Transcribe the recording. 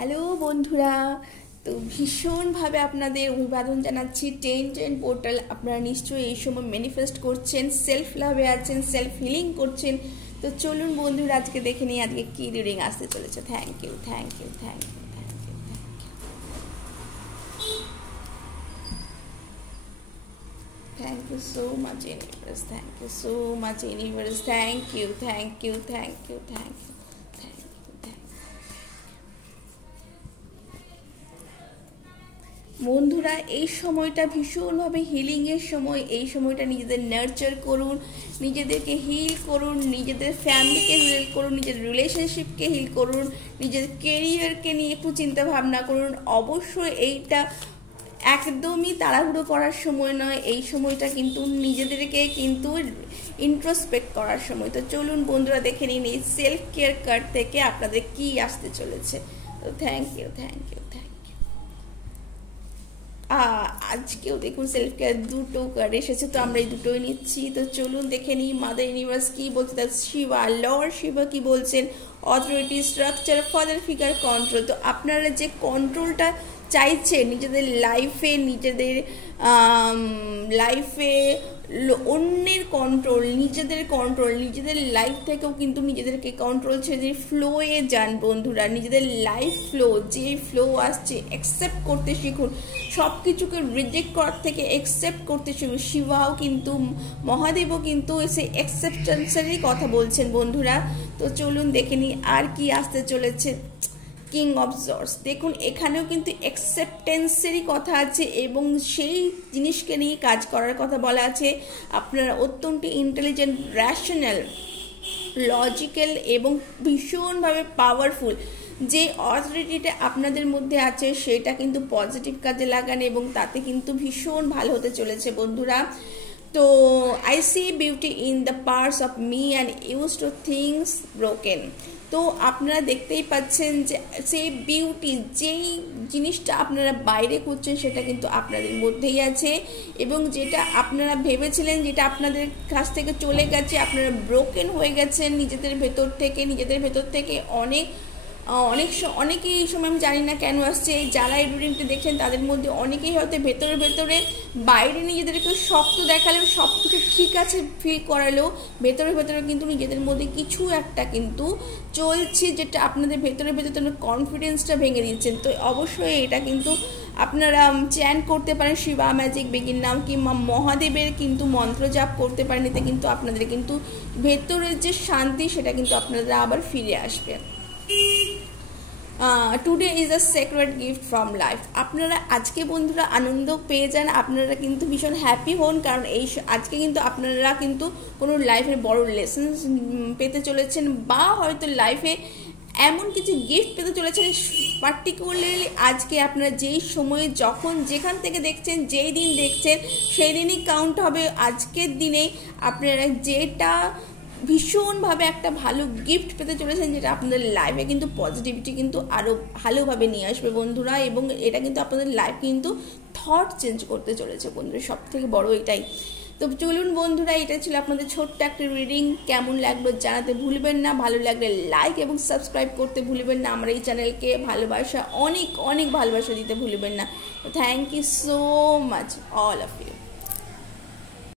Hello বন্ধুরা, তো ভীষণভাবে আপনাদের অভিবাদন জানাচ্ছি। 10-10 পোর্টাল আপনারা নিশ্চয়ই এই সময় ম্যানিফেস্ট করছেন, সেলফ লাভে আছেন, সেলফ হিলিং করছেন। তো চলুন বন্ধুরা, আজকে দেখে নিই আজকে কী রিডিং আসতে চলেছে। Thank you, thank you, thank you, thank you, thank you so much universe, thank you so much universe, thank you, thank you, thank you, thank you. বন্ধুরা, এই সময়টা ভীষণভাবে হিলিংয়ের সময়। এই সময়টা নিজেদের নার্চার করুন, নিজেদেরকে হিল করুন, নিজেদের ফ্যামিলিকে হিল করুন, নিজের রিলেশনশিপকে হিল করুন, নিজের কেরিয়ারকে নিয়ে একটু চিন্তা ভাবনা করুন। অবশ্যই এইটা একদমই তাড়াহুড়ো করার সময় নয়, এই সময়টা কিন্তু নিজেদেরকে কিন্তু ইন্ট্রোস্পেক্ট করার সময়। তো চলুন বন্ধুরা, দেখে নিন এই সেলফ কেয়ার কার্ড থেকে আপনাদের কি আসতে চলেছে। তো thank you, thank you, thank you. আজকেও দেখুন সেলফ কেয়ার দুটো কার্ড এসেছে, তো আমরা এই দুটোই নিচ্ছি। তো চলুন দেখে নিই মাদার ইউনিভার্স কি বলছে, তার শিবা, লর্ড শিবা কি বলছেন। Authority, structure, father figure, control. তো আপনারা যে কন্ট্রোলটা চাইছেন নিজেদের লাইফে, নিজেদের লাইফে অন্যের কন্ট্রোল, নিজেদের লাইফ থেকেও কিন্তু নিজেদেরকে কন্ট্রোল ছেড়ে ফ্লোয়ে যান বন্ধুরা। নিজেদের লাইফ ফ্লো, যে ফ্লো আসছে অ্যাকসেপ্ট করতে শিখুন। সব কিছুকে রিজেক্ট করার থেকে অ্যাকসেপ্ট করতে শিখুন। শিবাও কিন্তু, মহাদেবও কিন্তু এসে অ্যাকসেপ্টেন্সেরই কথা বলছেন বন্ধুরা। তো চলুন দেখে নিই আর কি আসতে চলেছে। কিং অফ সর্ডস, দেখুন এখানেও কিন্তু অ্যাকসেপ্টেন্সেরই কথা আছে এবং সেই জিনিসকে নিয়ে কাজ করার কথা বলা আছে। আপনারা অত্যন্ত ইন্টেলিজেন্ট, র্যাশনাল, লজিক্যাল এবং ভীষণভাবে পাওয়ারফুল। যে অথরিটিটা আপনাদের মধ্যে আছে সেটা কিন্তু পজিটিভ কাজে লাগান এবং তাতে কিন্তু ভীষণ ভালো হতে চলেছে বন্ধুরা। তো I see beauty in the parts of me and use to things broken. তো আপনারা দেখতেই পাচ্ছেন যে সেই বিউটি, যেই জিনিসটা আপনারা বাইরে খুঁজছেন সেটা কিন্তু আপনাদের মধ্যেই আছে এবং যেটা আপনারা ভেবেছিলেন যেটা আপনাদের কাছ থেকে চলে গেছে, আপনারা ব্রোকেন হয়ে গেছেন নিজেদের ভেতর থেকে অনেকেই এই সময় আমি জানি না কেন আসছে। যারা এই রিডিংটা দেখছেন তাদের মধ্যে অনেকেই হয়তো ভেতরে বাইরে নিজেদেরকে শক্ত দেখালেও সব কিছু ঠিক আছে ফিল করালেও ভেতরে কিন্তু নিজেদের মধ্যে কিছু একটা কিন্তু চলছে, যেটা আপনাদের ভেতরে কনফিডেন্সটা ভেঙে দিচ্ছেন। তো অবশ্যই এটা কিন্তু আপনারা চ্যান্ট করতে পারেন শিবা ম্যাজিক বেগিন নাম, কিংবা মহাদেবের কিন্তু মন্ত্র জাপ করতে পারেন। এতে কিন্তু আপনাদের কিন্তু ভেতরের যে শান্তি সেটা কিন্তু আপনারা আবার ফিরে আসবে। Today is a secret gift from life. আপনারা আজকে বন্ধুরা আনন্দ পেয়ে যান, আপনারা কিন্তু ভীষণ হ্যাপি হন, কারণ আজকে কিন্তু আপনারা কিন্তু কোনো লাইফের বড় লেসন পেতে চলেছেন বা হয়তো লাইফে এমন কিছু গিফট পেতে চলেছেন। পার্টিকুলারলি আজকে আপনারা যেই সময়ে যেখান থেকে দেখছেন, যেই দিন দেখছেন সেই দিনই কাউন্ট হবে। আজকের দিনে আপনারা যেটা ভীষণভাবে একটা ভালো গিফট পেতে চলেছেন, যেটা আপনাদের লাইফে কিন্তু পজিটিভিটি কিন্তু আরও ভালোভাবে নিয়ে আসবে বন্ধুরা, এবং এটা কিন্তু আপনাদের লাইফ কিন্তু থট চেঞ্জ করতে চলেছে বন্ধুরা। সব থেকে বড় এটাই। তো চলুন বন্ধুরা, এটা ছিল আপনাদের ছোট্ট একটা রিডিং। কেমন লাগলো জানাতে ভুলবেন না, ভালো লাগলে লাইক এবং সাবস্ক্রাইব করতে ভুলবেন না। আমার এই চ্যানেলকে ভালোবাসা, অনেক ভালোবাসা দিতে ভুলবেন না। Thank you so much all of you.